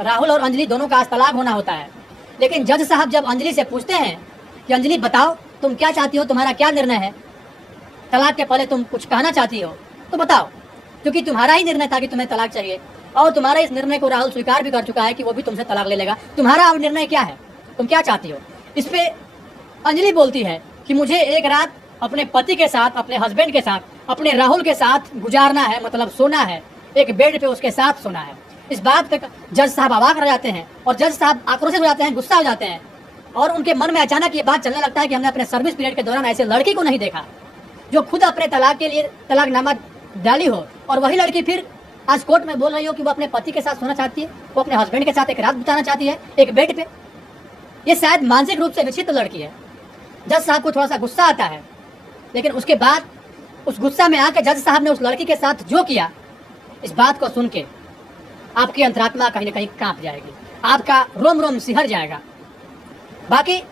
राहुल और अंजलि दोनों का आज तलाक होना होता है। लेकिन जज साहब जब अंजलि से पूछते हैं कि अंजलि बताओ तुम क्या चाहती हो, तुम्हारा क्या निर्णय है, तलाक के पहले तुम कुछ कहना चाहती हो तो बताओ, क्योंकि तुम्हारा ही निर्णय था कि तुम्हें तलाक चाहिए और तुम्हारे इस निर्णय को राहुल स्वीकार भी कर चुका है कि वो भी तुमसे तलाक ले लेगा। तुम्हारा अब निर्णय क्या है, तुम क्या चाहती हो? इस पे अंजलि बोलती है कि मुझे एक रात अपने पति के साथ, अपने हस्बैंड के साथ, अपने राहुल के साथ गुजारना है, मतलब सोना है, एक बेड पे उसके साथ सोना है। इस बात पे जज साहब अवाक रह जाते हैं और जज साहब आक्रोशित हो जाते हैं, गुस्सा हो जाते हैं और उनके मन में अचानक ये बात चलने लगता है कि हमने अपने सर्विस पीरियड के दौरान ऐसे लड़की को नहीं देखा जो खुद अपने तलाक के लिए तलाकनामा डाली हो और वही लड़की फिर आज कोर्ट में बोल रही हो कि वो अपने पति के साथ सोना चाहती है, वो अपने हस्बैंड के साथ एक रात बिताना चाहती है एक बेड पे। ये शायद मानसिक रूप से विक्षिप्त लड़की है। जज साहब को थोड़ा सा गुस्सा आता है, लेकिन उसके बाद उस गुस्सा में आकर जज साहब ने उस लड़की के साथ जो किया, इस बात को सुन के आपकी अंतरात्मा कहीं ना कहीं कांप जाएगी, आपका रोम रोम सिहर जाएगा। बाकी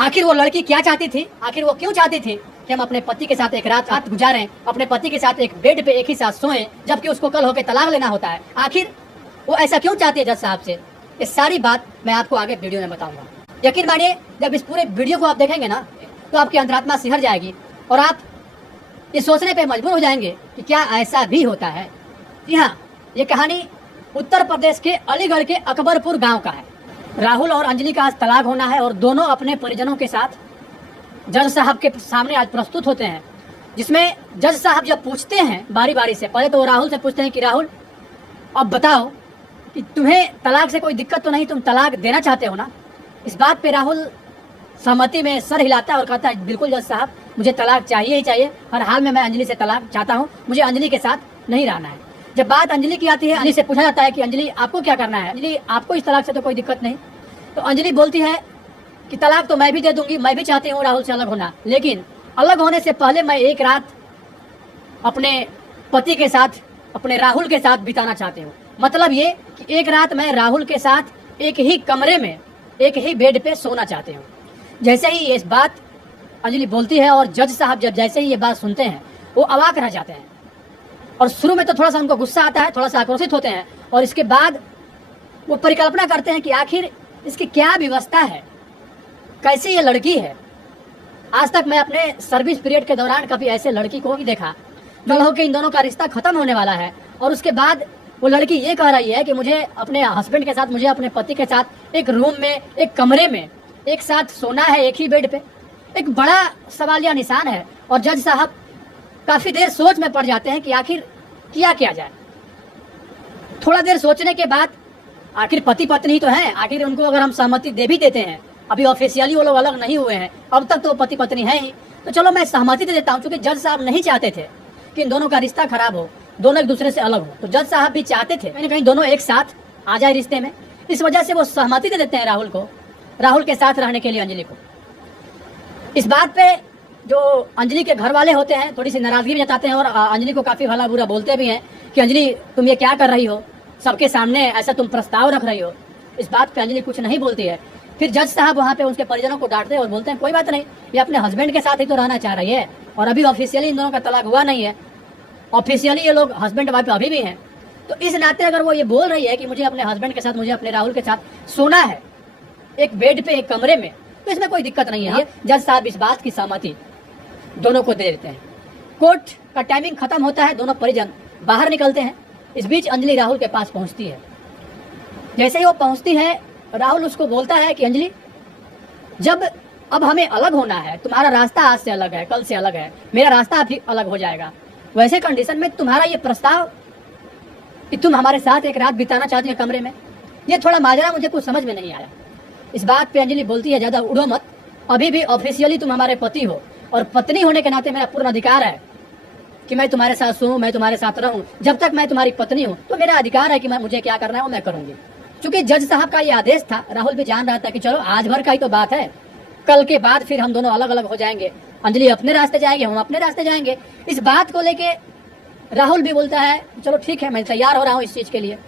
आखिर वो लड़की क्या चाहती थी, आखिर वो क्यों चाहती थी कि हम अपने पति के साथ एक रात गुजारें, अपने पति के साथ एक बेड पे एक ही साथ सोएं, जबकि उसको कल होकर तलाक लेना होता है। आखिर वो ऐसा क्यों चाहती है जज साहब से? ये सारी बात मैं आपको आगे वीडियो में बताऊंगा। यकीन मानिए, जब इस पूरे वीडियो को आप देखेंगे ना तो आपकी अंतरात्मा सिहर जाएगी और आप ये सोचने पे मजबूर हो जाएंगे कि क्या ऐसा भी होता है। जी हाँ, ये कहानी उत्तर प्रदेश के अलीगढ़ के अकबरपुर गांव का है। राहुल और अंजलि का आज तलाक होना है और दोनों अपने परिजनों के साथ जज साहब के सामने आज प्रस्तुत होते हैं, जिसमें जज साहब जब पूछते हैं बारी बारी से, पहले तो वो राहुल से पूछते हैं कि राहुल अब बताओ कि तुम्हें तलाक से कोई दिक्कत तो नहीं, तुम तलाक देना चाहते हो ना? इस बात पे राहुल सहमति में सर हिलाता है और कहता है बिल्कुल जज साहब, मुझे तलाक चाहिए ही चाहिए, हर हाल में मैं अंजलि से तलाक चाहता हूँ, मुझे अंजलि के साथ नहीं रहना है। जब बात अंजलि की आती है, अंजलि से पूछा जाता है कि अंजलि आपको क्या करना है, अंजलि आपको इस तलाक से तो कोई दिक्कत नहीं, तो अंजलि बोलती है कि तलाक तो मैं भी दे दूंगी, मैं भी चाहती हूँ राहुल से अलग होना, लेकिन अलग होने से पहले मैं एक रात अपने पति के साथ, अपने राहुल के साथ बिताना चाहती हूँ। मतलब ये कि एक रात मैं राहुल के साथ एक ही कमरे में एक ही बेड पे सोना चाहती हूँ। जैसे ही ये बात अंजलि बोलती है और जज साहब जब जैसे ही ये बात सुनते हैं वो अवाक रह जाते हैं और शुरू में तो थोड़ा सा उनको गुस्सा आता है, थोड़ा सा आक्रोशित होते हैं और इसके बाद वो परिकल्पना करते हैं कि आखिर इसकी क्या व्यवस्था है, कैसी ये लड़की है। आज तक मैं अपने सर्विस पीरियड के दौरान कभी ऐसे लड़की को नहीं देखा जो हो के इन दोनों का रिश्ता खत्म होने वाला है और उसके बाद वो लड़की ये कह रही है कि मुझे अपने हस्बैंड के साथ, मुझे अपने पति के साथ एक रूम में, एक कमरे में एक साथ सोना है, एक ही बेड पे। एक बड़ा सवालिया निशान है और जज साहब काफी देर सोच में पड़ जाते हैं कि आखिर किया जाए। थोड़ा देर सोचने के बाद आखिर पति पत्नी तो हैं, आखिर उनको अगर हम सहमति दे भी देते हैं, अभी ऑफिशियली वो लोग अलग नहीं हुए हैं, अब तक तो पति पत्नी है ही, तो चलो मैं सहमति दे देता हूँ। क्योंकि जज साहब नहीं चाहते थे कि इन दोनों का रिश्ता खराब हो, दोनों एक दूसरे से अलग हो, तो जज साहब भी चाहते थे कहीं ना कहीं दोनों एक साथ आ जाए रिश्ते में। इस वजह से वो सहमति दे देते हैं राहुल को, राहुल के साथ रहने के लिए अंजलि को। इस बात पे जो अंजलि के घर वाले होते हैं थोड़ी सी नाराजगी भी जताते हैं और अंजलि को काफी भला बुरा बोलते भी हैं कि अंजलि तुम ये क्या कर रही हो, सबके सामने ऐसा तुम प्रस्ताव रख रही हो। इस बात पे अंजलि कुछ नहीं बोलती है। फिर जज साहब वहाँ पे उसके परिजनों को डांटते हैं और बोलते हैं कोई बात नहीं, ये अपने हस्बैंड के साथ ही तो रहना चाह रही है और अभी ऑफिशियली इन दोनों का तलाक हुआ नहीं है, ऑफिशियली ये लोग हस्बैंड वाइफ अभी भी हैं। तो इस नाते अगर वो ये बोल रही है कि मुझे अपने हस्बैंड के साथ, मुझे अपने राहुल के साथ सोना है एक बेड पे एक कमरे में, तो इसमें कोई दिक्कत नहीं है। जज साहब इस बात की सहमति दोनों को दे देते हैं। कोर्ट का टाइमिंग खत्म होता है, दोनों परिजन बाहर निकलते हैं। इस बीच अंजलि राहुल के पास पहुंचती है। जैसे ही वो पहुंचती है, राहुल उसको बोलता है कि अंजलि, जब अब हमें अलग होना है, तुम्हारा रास्ता आज से अलग है, कल से अलग है, मेरा रास्ता भी अलग हो जाएगा, वैसे कंडीशन में तुम्हारा ये प्रस्ताव कि तुम हमारे साथ एक रात बिताना चाहती हो कमरे में, ये थोड़ा माजरा मुझे कुछ समझ में नहीं आया। इस बात पे अंजलि बोलती है ज्यादा उड़ो मत, अभी भी ऑफिशियली तुम हमारे पति हो और पत्नी होने के नाते मेरा पूर्ण अधिकार है कि मैं तुम्हारे साथ सोऊं, मैं तुम्हारे साथ रहूं। जब तक मैं तुम्हारी पत्नी हूं तो मेरा अधिकार है कि मुझे क्या करना है वो मैं करूंगी। क्योंकि जज साहब का ये आदेश था, राहुल भी जान रहा था कि चलो आज भर का ही तो बात है, कल के बाद फिर हम दोनों अलग अलग हो जाएंगे, अंजलि अपने रास्ते जाएंगे, हम अपने रास्ते जाएंगे। इस बात को लेके राहुल भी बोलता है चलो ठीक है, मैं तैयार हो रहा हूँ इस चीज के लिए।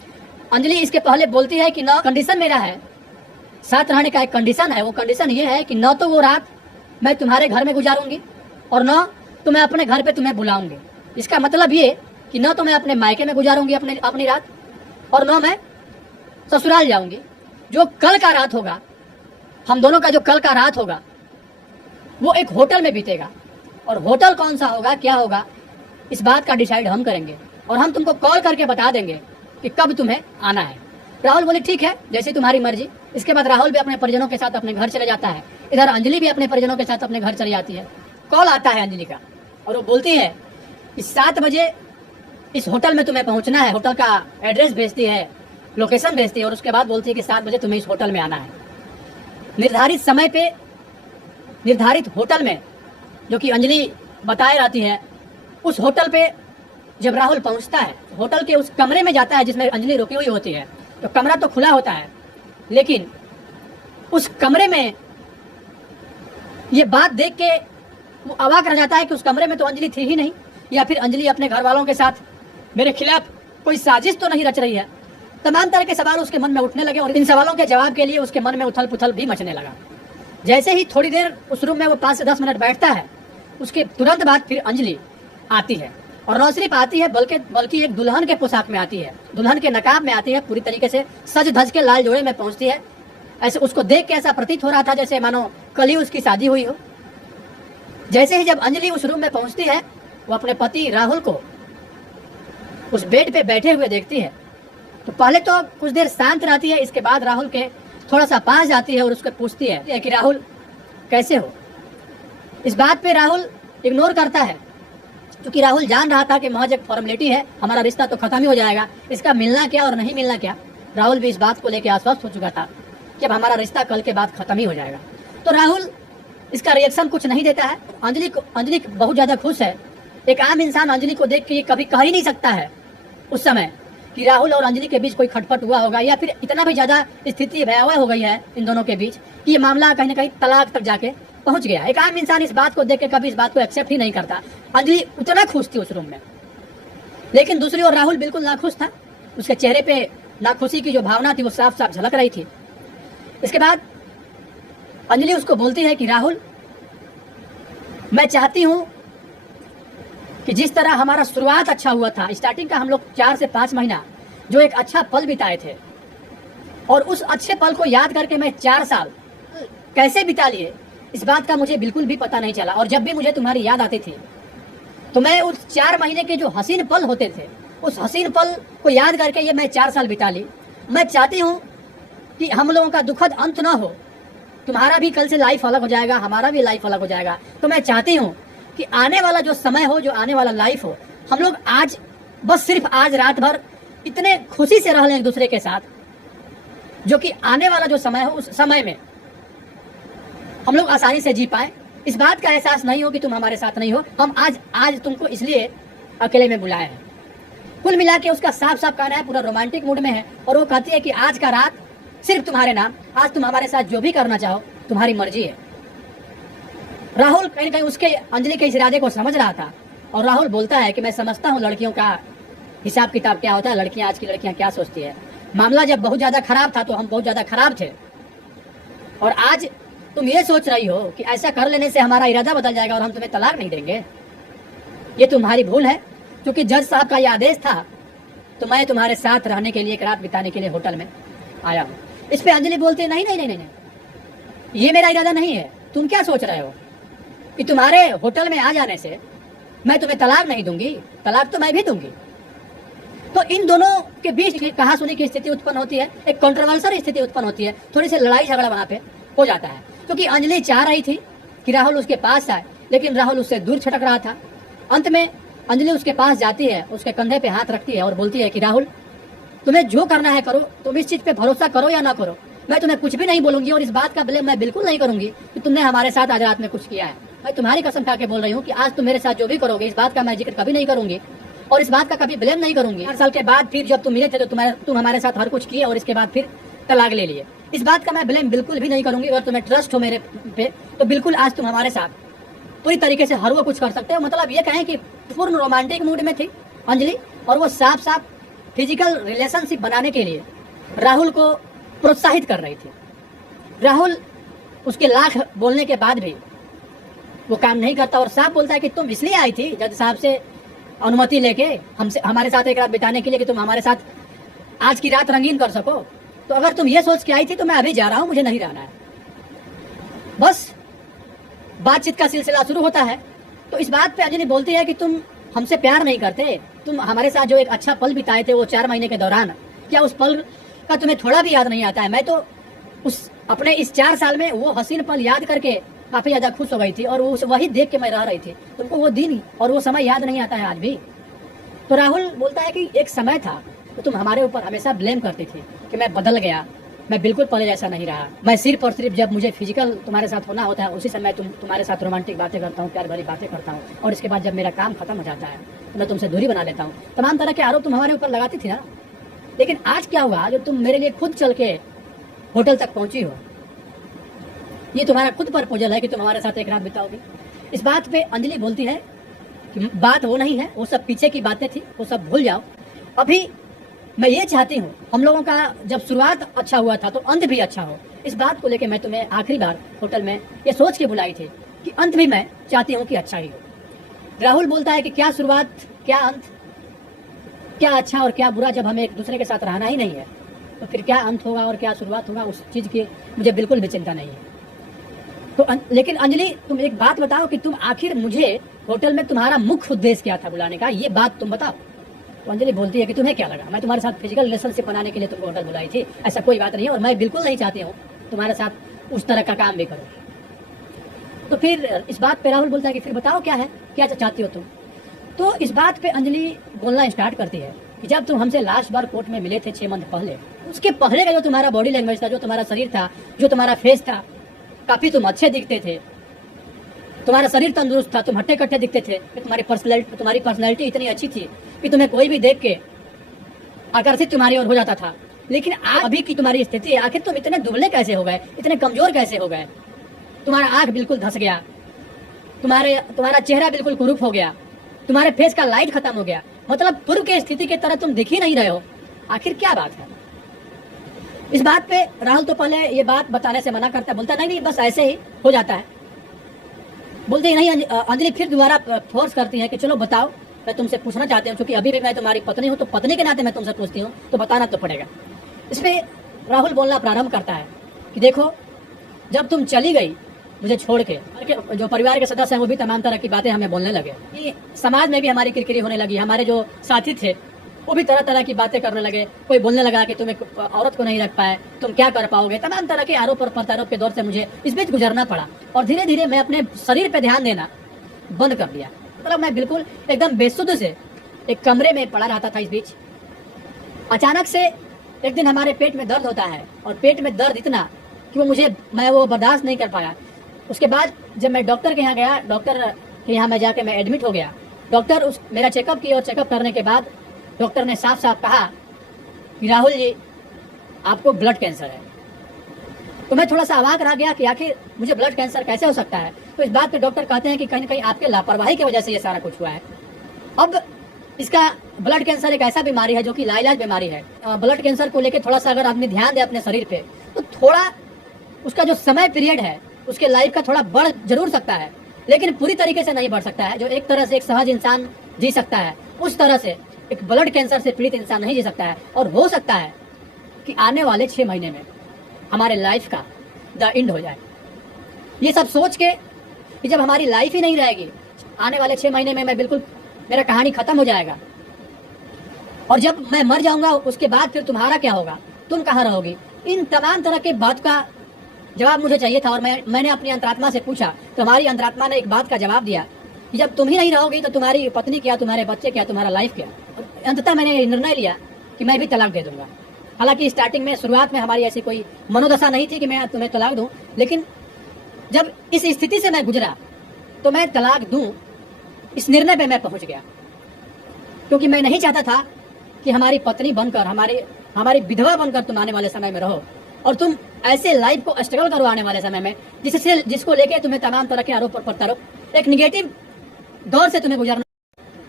अंजलि इसके पहले बोलती है कि न कंडीशन मेरा है, साथ रहने का एक कंडीशन है, वो कंडीशन ये है कि न तो वो रात मैं तुम्हारे घर में गुजारूंगी और न तो मैं अपने घर पे तुम्हें बुलाऊंगी। इसका मतलब ये कि न तो मैं अपने मायके में गुजारूंगी अपनी रात और न मैं ससुराल जाऊंगी। जो कल का रात होगा, हम दोनों का जो कल का रात होगा वो एक होटल में बीतेगा। और होटल कौन सा होगा, क्या होगा, इस बात का डिसाइड हम करेंगे और हम तुमको कॉल करके बता देंगे कि कब तुम्हें आना है। राहुल बोले ठीक है, जैसे तुम्हारी मर्जी। इसके बाद राहुल भी अपने परिजनों के साथ अपने घर चले जाता है। इधर अंजलि भी अपने परिजनों के साथ अपने घर चली जाती है। कॉल आता है अंजलि का और वो बोलती है कि 7 बजे इस होटल में तुम्हें पहुंचना है। होटल का एड्रेस भेजती है, लोकेशन भेजती है और उसके बाद बोलती है कि 7 बजे तुम्हें इस होटल में आना है। निर्धारित समय पे निर्धारित होटल में, जो कि अंजलि बताए रहती है, उस होटल पे जब राहुल पहुंचता है, होटल के उस कमरे में जाता है जिसमें अंजलि रुकी हुई होती है। तो कमरा तो खुला होता है, लेकिन उस कमरे में ये बात देख के वो अवाक रह जाता है कि उस कमरे में तो अंजलि थी ही नहीं, या फिर अंजलि अपने घर वालों के साथ मेरे खिलाफ कोई साजिश तो नहीं रच रही है। तमाम तरह के सवाल उसके मन में उठने लगे और इन सवालों के जवाब के लिए उसके मन में उथल पुथल भी मचने लगा। जैसे ही थोड़ी देर उस रूम में वो 5 से 10 मिनट बैठता है, उसके तुरंत बाद फिर अंजलि आती है। और न सिर्फ आती है बल्कि एक दुल्हन के पोशाक में आती है, दुल्हन के नकाब में आती है, पूरी तरीके से सज धज के लाल जोड़े में पहुंचती है। ऐसे उसको देख के ऐसा प्रतीत हो रहा था जैसे मानो कल ही उसकी शादी हुई हो। जैसे ही जब अंजलि उस रूम में पहुंचती है, वो अपने पति राहुल को उस बेड पे बैठे हुए देखती है। तो पहले तो कुछ देर शांत रहती है, इसके बाद राहुल के थोड़ा सा पास जाती है और उसको पूछती है कि राहुल कैसे हो। इस बात पे राहुल इग्नोर करता है, क्योंकि राहुल जान रहा था कि महज एक फॉर्मेलिटी है, हमारा रिश्ता तो खत्म ही हो जाएगा, इसका मिलना क्या और नहीं मिलना क्या। राहुल भी इस बात को लेकर आश्वस्त हो चुका था कि अब हमारा रिश्ता कल के बाद खत्म ही हो जाएगा। तो राहुल इसका रिएक्शन कुछ नहीं देता है। अंजलि बहुत ज्यादा खुश है। एक आम इंसान अंजलि को देख के ये कभी कह ही नहीं सकता है उस समय कि राहुल और अंजलि के बीच कोई खटपट हुआ होगा, या फिर इतना भी ज्यादा स्थिति भयावह हो गई है इन दोनों के बीच कि ये मामला कहीं ना कहीं तलाक तक जाके पहुंच गया। एक आम इंसान इस बात को देख के कभी इस बात को एक्सेप्ट ही नहीं करता। अंजलि उतना खुश थी उस रूम में, लेकिन दूसरी ओर राहुल बिल्कुल नाखुश था। उसके चेहरे पे नाखुशी की जो भावना थी वो साफ साफ झलक रही थी। इसके बाद अंजलि उसको बोलती है कि राहुल, मैं चाहती हूं कि जिस तरह हमारा शुरुआत अच्छा हुआ था, स्टार्टिंग का हम लोग 4 से 5 महीना जो एक अच्छा पल बिताए थे, और उस अच्छे पल को याद करके मैं 4 साल कैसे बिता लिए इस बात का मुझे बिल्कुल भी पता नहीं चला। और जब भी मुझे तुम्हारी याद आती थी तो मैं उस 4 महीने के जो हसीन पल होते थे, उस हसीन पल को याद करके ये मैं 4 साल बिता ली। मैं चाहती हूँ कि हम लोगों का दुखद अंत ना हो, तुम्हारा भी कल से लाइफ अलग हो जाएगा, हमारा भी लाइफ अलग हो जाएगा। तो मैं चाहती हूँ कि आने वाला जो समय हो, जो आने वाला लाइफ हो, हम लोग आज बस सिर्फ आज रात भर इतने खुशी से रह लें एक दूसरे के साथ, जो कि आने वाला जो समय हो उस समय में हम लोग आसानी से जी पाए। इस बात का एहसास नहीं हो कि तुम हमारे साथ नहीं हो। हम आज तुमको इसलिए अकेले में बुलाए हैं। कुल मिला के उसका साफ साफ कहना है, पूरा रोमांटिक मूड में है, और वो कहती है कि आज का रात सिर्फ तुम्हारे नाम, आज तुम हमारे साथ जो भी करना चाहो तुम्हारी मर्जी है। राहुल कहीं कहीं उसके अंजलि के इस इरादे को समझ रहा था, और राहुल बोलता है कि मैं समझता हूँ लड़कियों का हिसाब किताब क्या होता है, लड़कियां आज की लड़कियां क्या सोचती है। मामला जब बहुत ज्यादा खराब था तो हम बहुत ज्यादा खराब थे, और आज तुम ये सोच रही हो कि ऐसा कर लेने से हमारा इरादा बदल जाएगा और हम तुम्हें तलाक नहीं देंगे। ये तुम्हारी भूल है, क्योंकि जज साहब का ये आदेश था तो मैं तुम्हारे साथ रहने के लिए, एक रात बिताने के लिए होटल में आया हूँ। इस पे अंजलि बोलती है नहीं नहीं नहीं नहीं, ये मेरा इरादा नहीं है। तुम क्या सोच रहे हो कि तुम्हारे होटल में आ जाने से मैं तुम्हें तलाक नहीं दूंगी? तलाक तो मैं भी दूंगी। तो इन दोनों के बीच कहा सुनी की स्थिति उत्पन्न होती है, एक कंट्रोवर्शियल स्थिति उत्पन्न होती है, थोड़ी सी लड़ाई झगड़ा वहां पे हो जाता है, क्योंकि अंजलि चाह रही थी कि राहुल उसके पास आए, लेकिन राहुल उससे दूर छटक रहा था। अंत में अंजलि उसके पास जाती है, उसके कंधे पे हाथ रखती है और बोलती है कि राहुल, तुम्हें जो करना है करो, तुम इस चीज पे भरोसा करो या ना करो, मैं तुम्हें कुछ भी नहीं बोलूंगी, और इस बात का ब्लेम मैं बिल्कुल नहीं करूंगी कि तुमने हमारे साथ आज रात में कुछ किया है। मैं तुम्हारी कसम खा के बोल रही हूँ कि आज तुम मेरे साथ जो भी करोगे इस बात का मैं जिक्र कभी नहीं करूंगी, और इस बात का कभी ब्लेम नहीं करूंगी। 4 साल के बाद फिर जब तुम मिले थे तो तुम हमारे साथ हर कुछ किए, और इसके बाद फिर तलाक ले लिए, इस बात का मैं ब्लेम बिल्कुल भी नहीं करूंगी। अगर तुम्हें ट्रस्ट हो मेरे पे तो बिल्कुल आज तुम हमारे साथ पूरी तरीके से हर वो कुछ कर सकते हो। मतलब ये कहें कि पूर्ण रोमांटिक मूड में थी अंजलि, और वो साफ साफ फिजिकल रिलेशनशिप बनाने के लिए राहुल को प्रोत्साहित कर रही थी। राहुल उसके लाख बोलने के बाद भी वो काम नहीं करता, और साफ बोलता है कि तुम इसलिए आई थी जज साहब से अनुमति लेके हमारे साथ एक रात बिताने के लिए कि तुम हमारे साथ आज की रात रंगीन कर सको। तो अगर तुम ये सोच के आई थी तो मैं अभी जा रहा हूं, मुझे नहीं रहना है। बस बातचीत का सिलसिला शुरू होता है। तो इस बात पे अंजलि बोलती है कि तुम हमसे प्यार नहीं करते, तुम हमारे साथ जो एक अच्छा पल बिताए थे वो 4 महीने के दौरान, क्या उस पल का तुम्हें थोड़ा भी याद नहीं आता है? मैं तो उस अपने इस 4 साल में वो हसीन पल याद करके काफी ज्यादा खुश हो गई थी, और उस वही देख के मैं रह रही थी। तुमको वो दिन और वो समय याद नहीं आता है आज भी? तो राहुल बोलता है कि एक समय था तो तुम हमारे ऊपर हमेशा ब्लेम करती थी कि मैं बदल गया, मैं बिल्कुल पहले जैसा नहीं रहा। मैं सिर्फ और सिर्फ जब मुझे फिजिकल तुम्हारे साथ होना होता है उसी समय तुम्हारे साथ रोमांटिक बातें करता हूँ, प्यार भरी बातें करता हूँ, और इसके बाद जब मेरा काम खत्म हो जाता है तो मैं तुमसे दूरी बना लेता हूँ। तमाम तरह के आरोप तुम हमारे ऊपर लगाती थी ना। लेकिन आज क्या हुआ जो तुम मेरे लिए खुद चल के होटल तक पहुंची हो? ये तुम्हारा खुद प्रपोजल है कि तुम हमारे साथ एक रात बिताओगी। इस बात पे अंजलि बोलती है कि बात वो नहीं है, वो सब पीछे की बातें थी, वो सब भूल जाओ। अभी मैं ये चाहती हूँ, हम लोगों का जब शुरुआत अच्छा हुआ था तो अंत भी अच्छा हो। इस बात को लेकर मैं तुम्हें आखिरी बार होटल में ये सोच के बुलाई थी कि अंत भी मैं चाहती हूँ कि अच्छा ही हो। राहुल बोलता है कि क्या शुरुआत क्या अंत, क्या अच्छा और क्या बुरा, जब हमें एक दूसरे के साथ रहना ही नहीं है तो फिर क्या अंत होगा और क्या शुरुआत होगा, उस चीज़ की मुझे बिल्कुल भी चिंता नहीं है। तो लेकिन अंजलि तुम एक बात बताओ कि तुम आखिर मुझे होटल में तुम्हारा मुख्य उद्देश्य क्या था बुलाने का, ये बात तुम बताओ। तो अंजलि बोलती है कि तुम्हें क्या लगा मैं तुम्हारे साथ फिजिकल रिलेशनशिप बनाने के लिए तुमको होटल बुलाई थी? ऐसा कोई बात नहीं है, और मैं बिल्कुल नहीं चाहती हूँ तुम्हारे साथ उस तरह का काम भी करूँ। तो फिर इस बात पे राहुल बोलता है कि फिर बताओ क्या है, क्या चाहती हो तुम? तो इस बात पे अंजलि बोलना स्टार्ट करती है कि जब तुम हमसे लास्ट बार कोर्ट में मिले थे 6 मंथ पहले, उसके पहले का जो तुम्हारा बॉडी लैंग्वेज था, जो तुम्हारा शरीर था, जो तुम्हारा फेस था, काफी तुम अच्छे दिखते थे, तुम्हारा शरीर तंदुरुस्त था, तुम हट्टे कट्टे दिखते थे, तुम्हारी पर्सनैलिटी इतनी अच्छी थी कि तुम्हें कोई भी देख के आकर्षित तुम्हारी ओर हो जाता था। लेकिन अभी की तुम्हारी स्थिति, आखिर तुम इतने दुबले कैसे हो गए, इतने कमजोर कैसे हो गए? तुम्हारा आंख बिल्कुल धस गया, तुम्हारा चेहरा बिल्कुल कुरूप हो गया, तुम्हारे फेस का लाइट खत्म हो गया, मतलब पूर्व के स्थिति की तरह तुम दिख ही नहीं रहे हो। आखिर क्या बात है? इस बात पे राहुल तो पहले ये बात बताने से मना करता है, बोलता नहीं बस ऐसे ही हो जाता है। बोलते ही नहीं, अंजलि फिर दोबारा फोर्स करती है कि चलो बताओ, मैं तुमसे पूछना चाहती हूँ, क्योंकि अभी भी मैं तुम्हारी पत्नी हूँ तो पत्नी के नाते मैं तुमसे पूछती हूँ, तो बताना तो पड़ेगा। इसमें राहुल बोलना प्रारंभ करता है कि देखो, जब तुम चली गई मुझे छोड़ के, जो परिवार के सदस्य हैं वो भी तमाम तरह की बातें हमें बोलने लगे, कि समाज में भी हमारी किरकिरी होने लगी, हमारे जो साथी थे वो भी तरह तरह की बातें करने लगे। कोई बोलने लगा कि तुम एक औरत को नहीं रख पाए, तुम क्या कर पाओगे, तमाम तरह के आरोप और प्रत्यारोप के दौर से मुझे इस बीच गुजरना पड़ा, और धीरे धीरे मैं अपने शरीर पे ध्यान देना बंद कर दिया। मतलब मैं बिल्कुल एकदम बेसुध से एक कमरे में पड़ा रहता था। इस बीच अचानक से एक दिन हमारे पेट में दर्द होता है, और पेट में दर्द इतना कि मैं वो बर्दाश्त नहीं कर पाया। उसके बाद जब मैं डॉक्टर के यहाँ गया, डॉक्टर के यहाँ मैं जाके मैं एडमिट हो गया। डॉक्टर मेरा चेकअप किया, और चेकअप करने के बाद डॉक्टर ने साफ साफ कहा कि राहुल जी आपको ब्लड कैंसर है। तो मैं थोड़ा सा अवाक रह गया कि आखिर मुझे ब्लड कैंसर कैसे हो सकता है। तो इस बात पे डॉक्टर कहते हैं कि कहीं ना कहीं आपके लापरवाही की वजह से ये सारा कुछ हुआ है। अब इसका ब्लड कैंसर एक ऐसा बीमारी है जो कि लाइलाज बीमारी है। ब्लड कैंसर को लेकर थोड़ा सा अगर आदमी ध्यान दे अपने शरीर पे, तो थोड़ा उसका जो समय पीरियड है उसके लाइफ का थोड़ा बढ़ जरूर सकता है, लेकिन पूरी तरीके से नहीं बढ़ सकता है। जो एक तरह से एक सहज इंसान जी सकता है, उस तरह से एक ब्लड कैंसर से पीड़ित इंसान नहीं जी सकता है। और हो सकता है कि आने वाले 6 महीने में हमारे लाइफ का द एंड हो जाए। ये सब सोच के कि जब हमारी लाइफ ही नहीं रहेगी, आने वाले 6 महीने में मैं बिल्कुल, मेरा कहानी खत्म हो जाएगा, और जब मैं मर जाऊंगा उसके बाद फिर तुम्हारा क्या होगा, तुम कहाँ रहोगी, इन तमाम तरह के बात का जवाब मुझे चाहिए था। और मैंने अपनी अंतरात्मा से पूछा, तो हमारी अंतरात्मा ने एक बात का जवाब दिया कि जब तुम ही नहीं रहोगी तो तुम्हारी पत्नी क्या, तुम्हारे बच्चे क्या, तुम्हारा लाइफ क्या। अंततः मैंने निर्णय लिया कि मैं भी तलाक दे दूंगा। हालांकि स्टार्टिंग में, शुरुआत में हमारी ऐसी कोई मनोदशा नहीं थी कि मैं तुम्हें तलाक दूं, लेकिन जब इस स्थिति से मैं गुजरा तो मैं तलाक दूं, इस निर्णय पे मैं पहुंच गया, क्योंकि मैं नहीं चाहता था कि हमारी पत्नी बनकर, हमारी विधवा बनकर तुम आने वाले समय में रहो, और तुम ऐसे लाइफ को स्ट्रगल करो आने वाले समय में जिसको लेके तुम्हें तमाम तरह के आरोप और प्रत्यारोप, एक निगेटिव दौर से तुम्हें गुजरना,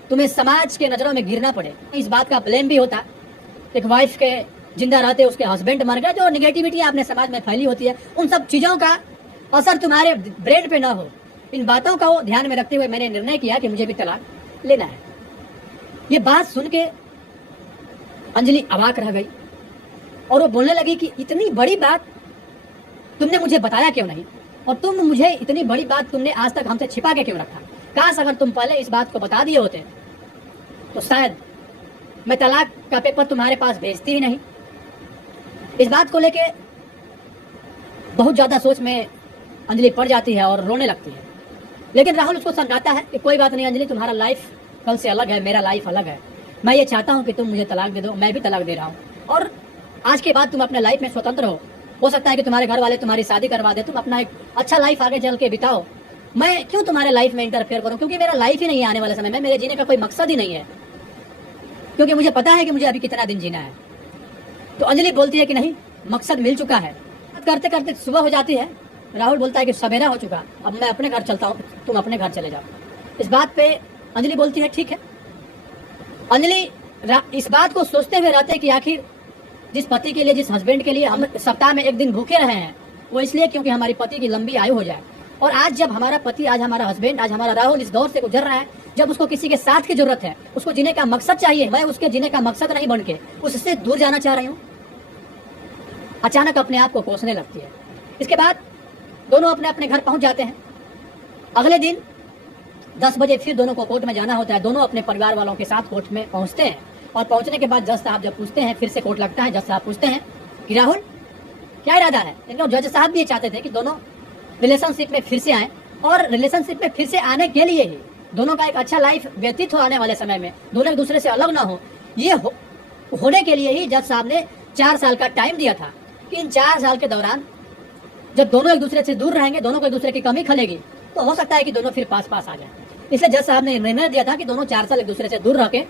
तुम्हें समाज के नजरों में गिरना पड़े। इस बात का ब्लेम भी होता, एक वाइफ के जिंदा रहते उसके हस्बैंड मर गए, जो निगेटिविटी आपने समाज में फैली होती है, उन सब चीजों का असर तुम्हारे ब्रेन पे ना हो, इन बातों को ध्यान में रखते हुए मैंने निर्णय किया कि मुझे भी तलाक लेना है। ये बात सुन के अंजलि अवाक रह गई, और वो बोलने लगी कि इतनी बड़ी बात तुमने मुझे बताया क्यों नहीं, और तुम मुझे इतनी बड़ी बात तुमने आज तक हमसे छिपा के क्यों रखा। काश अगर तुम पहले इस बात को बता दिए होते तो शायद मैं तलाक का पेपर तुम्हारे पास भेजती ही नहीं। इस बात को लेके बहुत ज़्यादा सोच में अंजलि पड़ जाती है और रोने लगती है। लेकिन राहुल उसको समझाता है कि कोई बात नहीं अंजलि, तुम्हारा लाइफ कल से अलग है, मेरा लाइफ अलग है। मैं ये चाहता हूँ कि तुम मुझे तलाक दे दो, मैं भी तलाक दे रहा हूँ, और आज के बाद तुम अपने लाइफ में स्वतंत्र हो सकता है कि तुम्हारे घर वाले तुम्हारी शादी करवा दे, तुम अपना एक अच्छा लाइफ आगे चल के बिताओ। मैं क्यों तुम्हारे लाइफ में इंटरफेयर करूँ, क्योंकि मेरा लाइफ ही नहीं है आने वाले समय में, मेरे जीने का कोई मकसद ही नहीं है, क्योंकि मुझे पता है कि मुझे अभी कितना दिन जीना है। तो अंजलि बोलती है कि नहीं, मकसद मिल चुका है। करते करते सुबह हो जाती है। राहुल बोलता है कि सवेरा हो चुका, अब मैं अपने घर चलता हूँ, तुम अपने घर चले जाओ। इस बात पे अंजलि बोलती है ठीक है। अंजलि इस बात को सोचते हुए रहते हैं कि आखिर जिस पति के लिए, जिस हस्बैंड के लिए हम सप्ताह में एक दिन भूखे रहे हैं, वो इसलिए क्योंकि हमारी पति की लंबी आयु हो जाए। और आज जब हमारा पति, आज हमारा हस्बैंड, आज हमारा राहुल इस दौर से गुजर रहा है जब उसको किसी के साथ की जरूरत है, उसको जीने का मकसद चाहिए, मैं उसके जीने का मकसद नहीं बन के उससे दूर जाना चाह रही हूँ। अचानक अपने आप को कोसने लगती है। इसके बाद दोनों अपने अपने घर पहुंच जाते हैं। अगले दिन 10 बजे फिर दोनों को कोर्ट में जाना होता है। दोनों अपने परिवार वालों के साथ कोर्ट में पहुंचते हैं, और पहुंचने के बाद जज साहब जब पूछते हैं, फिर से कोर्ट लगता है, जज साहब पूछते हैं कि राहुल क्या इरादा है। लेकिन जज साहब भी ये चाहते थे कि दोनों रिलेशनशिप में फिर से आए, और रिलेशनशिप में फिर से आने के लिए ही दोनों का एक अच्छा लाइफ व्यतीत हो आने वाले समय में, दोनों एक दूसरे से अलग ना हो, ये होने के लिए ही जज साहब ने 4 साल का टाइम दिया था कि इन 4 साल के दौरान जब दोनों एक दूसरे से दूर रहेंगे, दोनों को एक दूसरे की कमी खलेगी, तो हो सकता है कि दोनों फिर पास पास आ जाए। इसलिए जज साहब ने निर्णय दिया था कि दोनों 4 साल एक दूसरे से दूर रह के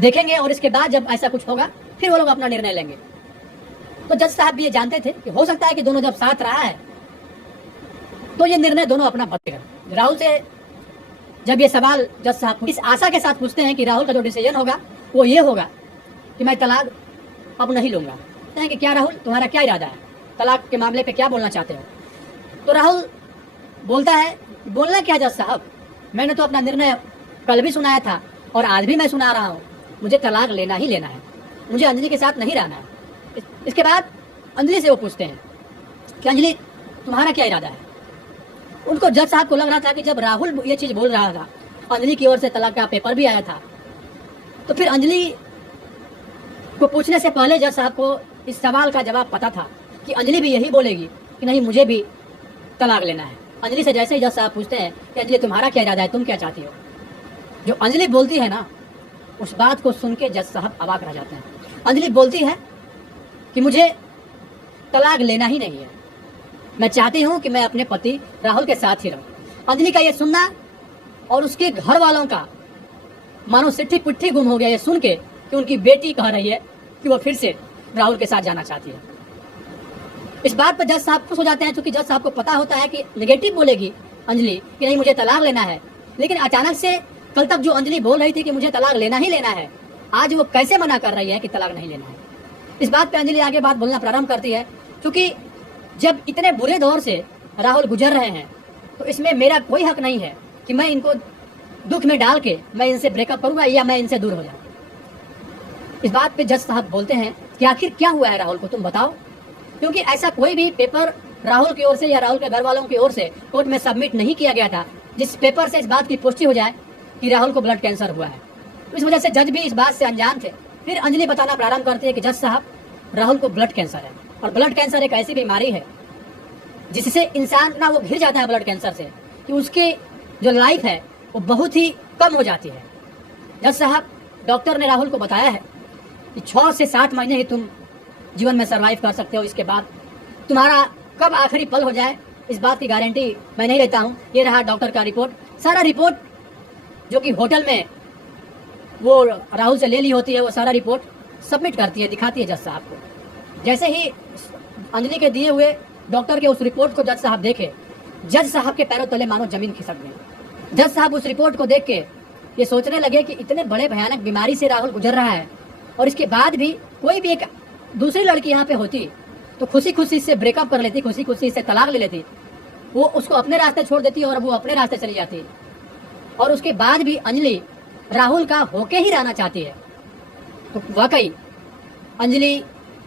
देखेंगे, और इसके बाद जब ऐसा कुछ होगा फिर वो लोग अपना निर्णय लेंगे। तो जज साहब भी ये जानते थे कि हो सकता है कि दोनों जब साथ रहा है तो ये निर्णय दोनों अपना बदलेगा। राहुल से जब ये सवाल जज साहब इस आशा के साथ पूछते हैं कि राहुल का जो डिसीजन होगा वो ये होगा कि मैं तलाक अब नहीं लूंगा। कहते हैं कि क्या राहुल, तुम्हारा क्या इरादा है, तलाक के मामले पे क्या बोलना चाहते हो। तो राहुल बोलता है, बोलना क्या जज साहब, मैंने तो अपना निर्णय कल भी सुनाया था और आज भी मैं सुना रहा हूँ, मुझे तलाक लेना ही लेना है, मुझे अंजलि के साथ नहीं रहना है। इसके बाद अंजलि से वो पूछते हैं कि अंजलि तुम्हारा क्या इरादा है। उनको जज साहब को लग रहा था कि जब राहुल ये चीज़ बोल रहा था, अंजलि की ओर से तलाक का पेपर भी आया था, तो फिर अंजलि को पूछने से पहले जज साहब को इस सवाल का जवाब पता था कि अंजलि भी यही बोलेगी कि नहीं मुझे भी तलाक लेना है। अंजलि से जैसे ही जज साहब पूछते हैं कि अंजलि तुम्हारा क्या इरादा है, तुम क्या चाहती हो, जो अंजलि बोलती है ना, उस बात को सुन के जज साहब अवाक रह जाते हैं। अंजलि बोलती है कि मुझे तलाक लेना ही नहीं है, मैं चाहती हूँ कि मैं अपने पति राहुल के साथ ही रहूँ। अंजलि का ये सुनना और उसके घर वालों का मानो सिट्ठी पुट्ठी गुम हो गया ये सुन के कि उनकी बेटी कह रही है कि वो फिर से राहुल के साथ जाना चाहती है। इस बात पर जज साहब खुश हो जाते हैं, क्योंकि जज साहब को पता होता है कि नेगेटिव बोलेगी अंजलि कि नहीं मुझे तलाक लेना है। लेकिन अचानक से कल तक जो अंजलि बोल रही थी कि मुझे तलाक लेना ही लेना है, आज वो कैसे मना कर रही है कि तलाक नहीं लेना है। इस बात पे अंजलि आगे बात बोलना प्रारंभ करती है, क्योंकि जब इतने बुरे दौर से राहुल गुजर रहे हैं तो इसमें मेरा कोई हक नहीं है कि मैं इनको दुख में डाल के मैं इनसे ब्रेकअप करूंगा या मैं इनसे दूर हो जाऊँ। इस बात पे जज साहब बोलते हैं कि आखिर क्या हुआ है राहुल को, तुम बताओ, क्योंकि ऐसा कोई भी पेपर राहुल की ओर से या राहुल के घर वालों की ओर से कोर्ट में सबमिट नहीं किया गया था जिस पेपर से इस बात की पुष्टि हो जाए कि राहुल को ब्लड कैंसर हुआ है। तो इस वजह से जज भी इस बात से अनजान थे। फिर अंजलि बताना प्रारंभ करती है कि जज साहब राहुल को ब्लड कैंसर है, और ब्लड कैंसर एक ऐसी बीमारी है जिससे इंसान ना वो घिर जाता है ब्लड कैंसर से कि उसकी जो लाइफ है वो बहुत ही कम हो जाती है। जज साहब, डॉक्टर ने राहुल को बताया है कि 6 से 7 महीने ही तुम जीवन में सर्वाइव कर सकते हो, इसके बाद तुम्हारा कब आखिरी पल हो जाए इस बात की गारंटी मैं नहीं लेता हूँ। ये रहा डॉक्टर का रिपोर्ट, सारा रिपोर्ट जो कि होटल में वो राहुल से ले ली होती है, वो सारा रिपोर्ट सबमिट करती है, दिखाती है जज साहब को। जैसे ही अंजलि के दिए हुए डॉक्टर के उस रिपोर्ट को जज साहब देखे, जज साहब के पैरों तले मानो जमीन खिसक गई। जज साहब उस रिपोर्ट को देख के ये सोचने लगे कि इतने बड़े भयानक बीमारी से राहुल गुजर रहा है, और इसके बाद भी कोई भी एक दूसरी लड़की यहाँ पे होती तो खुशी खुशी से ब्रेकअप कर लेती, खुशी खुशी से तलाक ले लेती, वो उसको अपने रास्ते छोड़ देती और वो अपने रास्ते चली जाती, और उसके बाद भी अंजलि राहुल का होके ही रहना चाहती है। तो वाकई अंजलि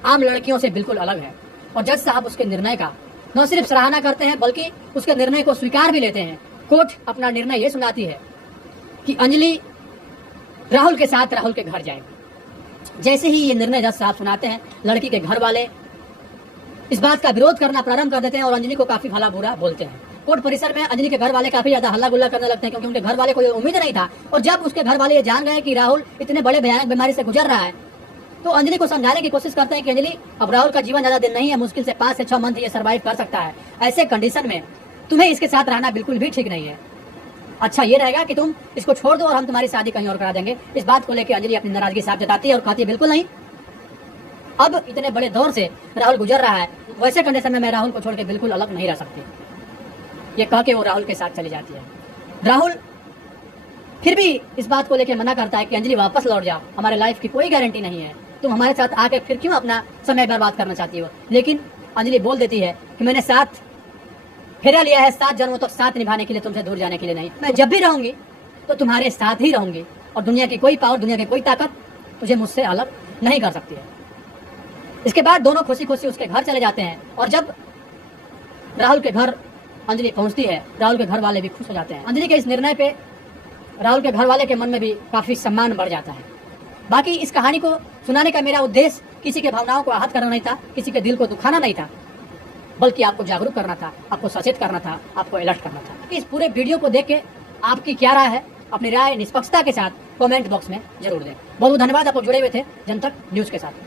आम लड़कियों से बिल्कुल अलग है। और जज साहब उसके निर्णय का न सिर्फ सराहना करते हैं बल्कि उसके निर्णय को स्वीकार भी लेते हैं। कोर्ट अपना निर्णय ये सुनाती है कि अंजलि राहुल के साथ राहुल के घर जाए। जैसे ही ये निर्णय जज साहब सुनाते हैं, लड़की के घर वाले इस बात का विरोध करना प्रारंभ कर देते हैं और अंजलि को काफी भला बुरा बोलते हैं। कोर्ट परिसर में अंजलि के घर वाले काफी ज्यादा हल्ला गुल्ला करने लगते हैं, क्योंकि उनके घर वाले को ये उम्मीद नहीं था। और जब उसके घर वाले ये जान गए कि राहुल इतने बड़े भयानक बीमारी से गुजर रहा है, तो अंजलि को समझाने की कोशिश करते हैं कि अंजलि, अब राहुल का जीवन ज्यादा दिन नहीं है, मुश्किल से 5 से 6 मंथ ये सर्वाइव कर सकता है। ऐसे कंडीशन में तुम्हें इसके साथ रहना बिल्कुल भी ठीक नहीं है। अच्छा ये रहेगा कि तुम इसको छोड़ दो और हम तुम्हारी शादी कहीं और करा देंगे। इस बात को लेकर अंजलि अपनी नाराजगी साफ जताती है और कहती है बिल्कुल नहीं, अब इतने बड़े दौर से राहुल गुजर रहा है, वैसे कंडीशन में मैं राहुल को छोड़ के बिल्कुल अलग नहीं रह सकती। ये कह के वो राहुल के साथ चली जाती है। राहुल फिर भी इस बात को लेकर मना करता है कि अंजलि वापस लौट जाओ, हमारे लाइफ की कोई गारंटी नहीं है, तुम हमारे साथ आके फिर क्यों अपना समय बर्बाद करना चाहती हो। लेकिन अंजलि बोल देती है कि मैंने 7 फेरा लिया है, 7 जन्मों तक साथ निभाने के लिए, तुमसे दूर जाने के लिए नहीं। मैं जब भी रहूंगी तो तुम्हारे साथ ही रहूंगी और दुनिया की कोई पावर, दुनिया की कोई ताकत तुझे मुझसे अलग नहीं कर सकती है। इसके बाद दोनों खुशी खुशी उसके घर चले जाते हैं और जब राहुल के घर अंजलि पहुंचती है, राहुल के घर वाले भी खुश हो जाते हैं। अंजलि के इस निर्णय पे राहुल के घर वाले के मन में भी काफी सम्मान बढ़ जाता है। बाकी इस कहानी को सुनाने का मेरा उद्देश्य किसी के भावनाओं को आहत करना नहीं था, किसी के दिल को दुखाना नहीं था, बल्कि आपको जागरूक करना था, आपको सचेत करना था, आपको अलर्ट करना था। इस पूरे वीडियो को देख के आपकी क्या राय है, अपनी राय निष्पक्षता के साथ कमेंट बॉक्स में जरूर दें। बहुत बहुत धन्यवाद, आप जुड़े हुए थे जनतक न्यूज के साथ।